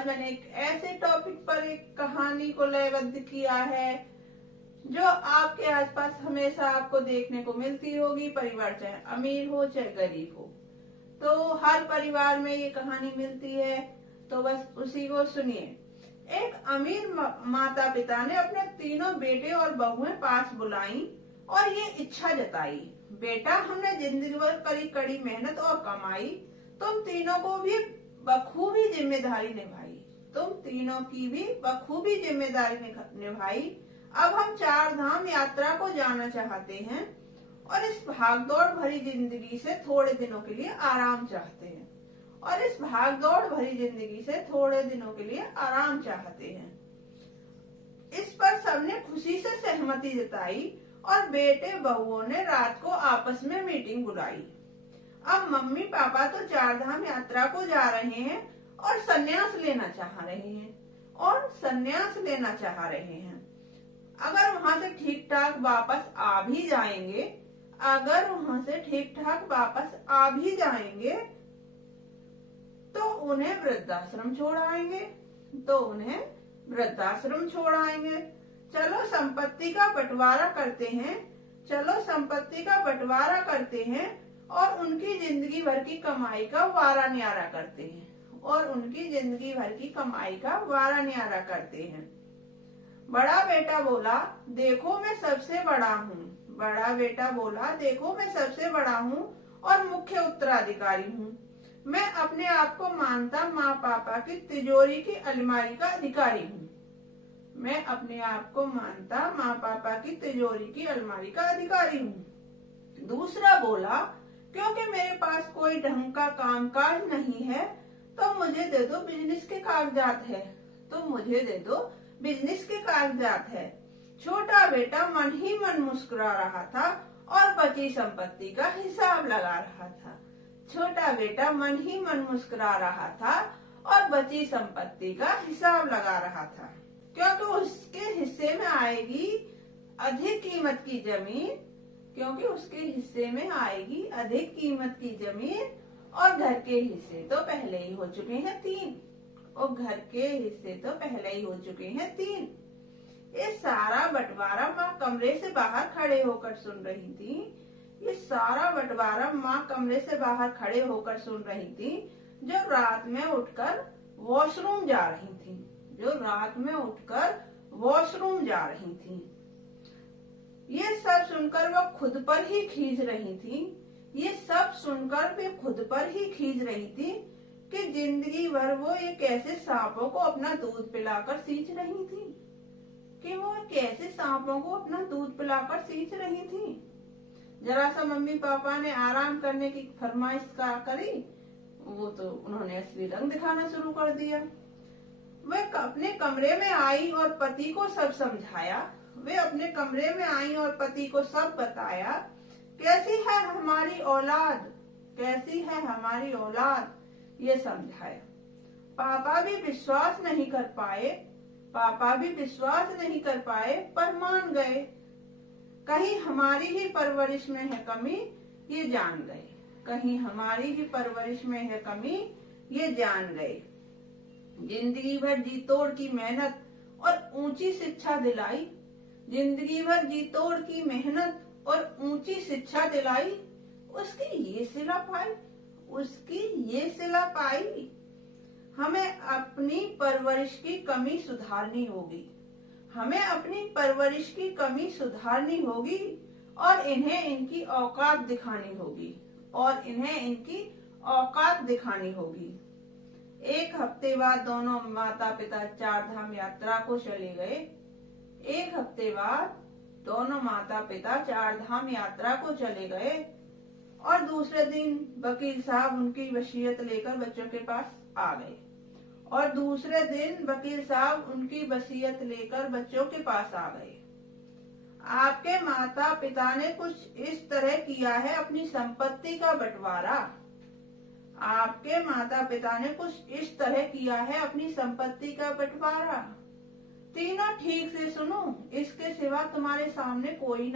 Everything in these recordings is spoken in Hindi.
आज मैंने एक ऐसे टॉपिक पर एक कहानी को लयबद्ध किया है जो आपके आसपास हमेशा आपको देखने को मिलती होगी। परिवार चाहे अमीर हो चाहे गरीब हो, तो हर परिवार में ये कहानी मिलती है। तो बस उसी को सुनिए। एक अमीर माता पिता ने अपने तीनों बेटे और बहुएं पास बुलाई और ये इच्छा जताई, बेटा हमने जिंदगी भर करी कड़ी मेहनत और कमाई, तुम तीनों को भी बखूबी जिम्मेदारी निभाई, तुम तीनों की भी बखूबी जिम्मेदारी निभाई। अब हम 4 धाम यात्रा को जाना चाहते हैं और इस भागदौड़ भरी जिंदगी से थोड़े दिनों के लिए आराम चाहते हैं इस पर सबने खुशी से सहमति जताई और बेटे बहुओं ने रात को आपस में मीटिंग बुलाई। अब मम्मी पापा तो 4 धाम यात्रा को जा रहे हैं और संन्यास लेना चाह रहे हैं। अगर वहां से ठीक ठाक वापस आ भी जाएंगे तो उन्हें वृद्धाश्रम छोड़ आएंगे। चलो संपत्ति का बंटवारा करते हैं और उनकी जिंदगी भर की कमाई का वारा न्यारा करते हैं। बड़ा बेटा बोला, देखो मैं सबसे बड़ा हूँ और मुख्य उत्तराधिकारी हूँ। मैं अपने आप को मानता माँ पापा की तिजोरी की अलमारी का अधिकारी हूँ। दूसरा बोला, क्योंकि मेरे पास कोई ढंग का कामकाज नहीं है तो मुझे दे दो बिजनेस के कागजात है। छोटा बेटा मन ही मन मुस्कुरा रहा था और बची संपत्ति का हिसाब लगा रहा था क्योंकि उसके हिस्से में आएगी अधिक कीमत की जमीन और घर के हिस्से तो पहले ही हो चुके हैं 3। ये सारा बंटवारा माँ कमरे से बाहर खड़े होकर सुन रही थी, जो रात में उठकर वॉशरूम जा रही थी। ये सब सुनकर वो खुद पर ही खींच रही थी कि जिंदगी भर वो ये कैसे सांपों को अपना दूध पिलाकर सींच रही थी। जरा सा मम्मी पापा ने आराम करने की फरमाइश करी, वो तो उन्होंने असली रंग दिखाना शुरू कर दिया। वे अपने कमरे में आई और पति को सब बताया। कैसी है हमारी औलाद, ये समझाया। पापा भी विश्वास नहीं कर पाए पर मान गए। कहीं हमारी ही परवरिश में है कमी, ये जान गए। जिंदगी भर जी तोड़ की मेहनत और ऊंची शिक्षा दिलाई, उसकी ये सिला पाई। हमें अपनी परवरिश की कमी सुधारनी होगी और इन्हें इनकी औकात दिखानी होगी। एक हफ्ते बाद दोनों माता पिता 4 धाम यात्रा को चले गए और दूसरे दिन वकील साहब उनकी वसीयत लेकर बच्चों के पास आ गए। आपके माता पिता ने कुछ इस तरह किया है अपनी संपत्ति का बंटवारा। तीनों ठीक से सुनो, इसके सिवा तुम्हारे सामने कोई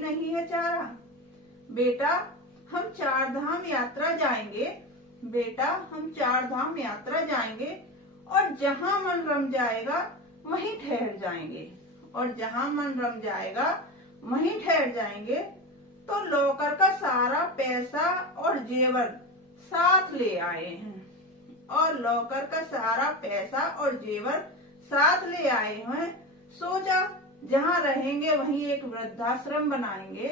नहीं है चारा। बेटा, हम 4 धाम यात्रा जाएंगे बेटा हम 4 धाम यात्रा जाएंगे और जहां मन रम जाएगा वहीं ठहर जाएंगे, और जहां मन रम जाएगा वहीं ठहर जाएंगे। तो लॉकर का सारा पैसा और जेवर साथ ले आए हैं, और लॉकर का सारा पैसा और जेवर साथ ले आए हैं। सोचा जहाँ रहेंगे वहीं एक वृद्धाश्रम बनाएंगे,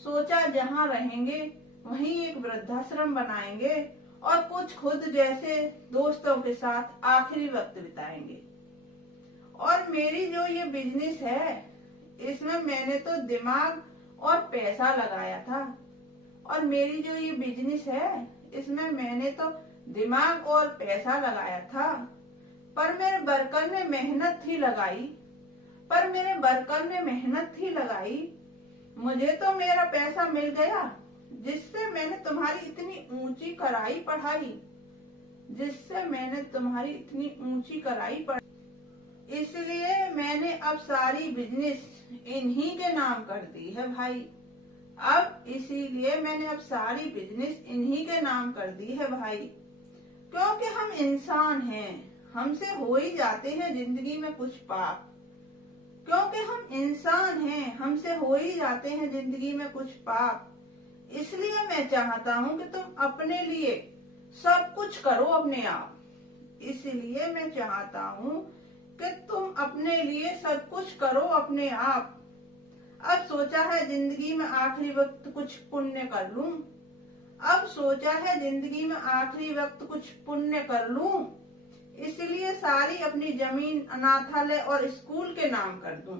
सोचा जहाँ रहेंगे वहीं एक वृद्धाश्रम बनाएंगे और कुछ खुद जैसे दोस्तों के साथ आखिरी वक्त बिताएंगे। और मेरी जो ये बिजनेस है इसमें मैंने तो दिमाग और पैसा लगाया था, और मेरी जो ये बिजनेस है इसमें मैंने तो दिमाग और पैसा लगाया था, पर मेरे वर्कर ने मेहनत ही लगाई, पर मेरे वर्कर ने मेहनत ही लगाई। मुझे तो मेरा पैसा मिल गया जिससे मैंने तुम्हारी इतनी ऊंची कराई पढ़ाई, जिससे मैंने तुम्हारी इतनी ऊंची कराई पढ़ाई। इसलिए मैंने अब सारी बिजनेस इन्हीं के नाम कर दी है भाई। अब इसीलिए मैंने अब सारी बिजनेस इन्हीं के नाम कर दी है भाई, क्योंकि हम इंसान हैं, हमसे हो ही जाते हैं जिंदगी में कुछ पाप। क्योंकि हम इंसान हैं, हमसे हो ही जाते हैं जिंदगी में कुछ पाप। इसलिए मैं चाहता हूँ कि तुम अपने लिए सब कुछ करो अपने आप। इसलिए मैं चाहता हूँ कि तुम अपने लिए सब कुछ करो अपने आप। अब सोचा है जिंदगी में आखिरी वक्त कुछ पुण्य कर लूं, अब सोचा है जिंदगी में आखिरी वक्त कुछ पुण्य कर लूं। इसलिए सारी अपनी जमीन अनाथालय और स्कूल के नाम कर दूं,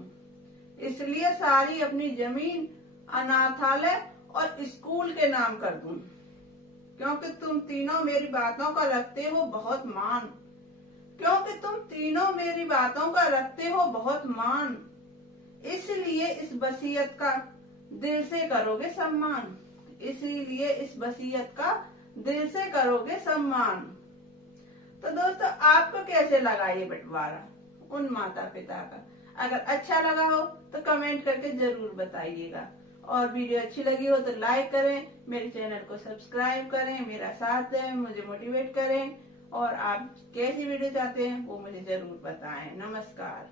इसलिए सारी अपनी जमीन अनाथालय और स्कूल के नाम कर दूं। क्योंकि तुम तीनों मेरी बातों का रखते हो बहुत मान, क्योंकि तुम तीनों मेरी बातों का रखते हो बहुत मान। इसलिए इस वसीयत का दिल से करोगे सम्मान, इसीलिए इस वसीयत का दिल से करोगे सम्मान। तो दोस्तों आपको कैसे लगा ये बंटवारा उन माता पिता का? अगर अच्छा लगा हो तो कमेंट करके जरूर बताइएगा, और वीडियो अच्छी लगी हो तो लाइक करें, मेरे चैनल को सब्सक्राइब करें, मेरा साथ दें, मुझे मोटिवेट करें, और आप कैसी वीडियो चाहते हैं वो मुझे जरूर बताएं। नमस्कार।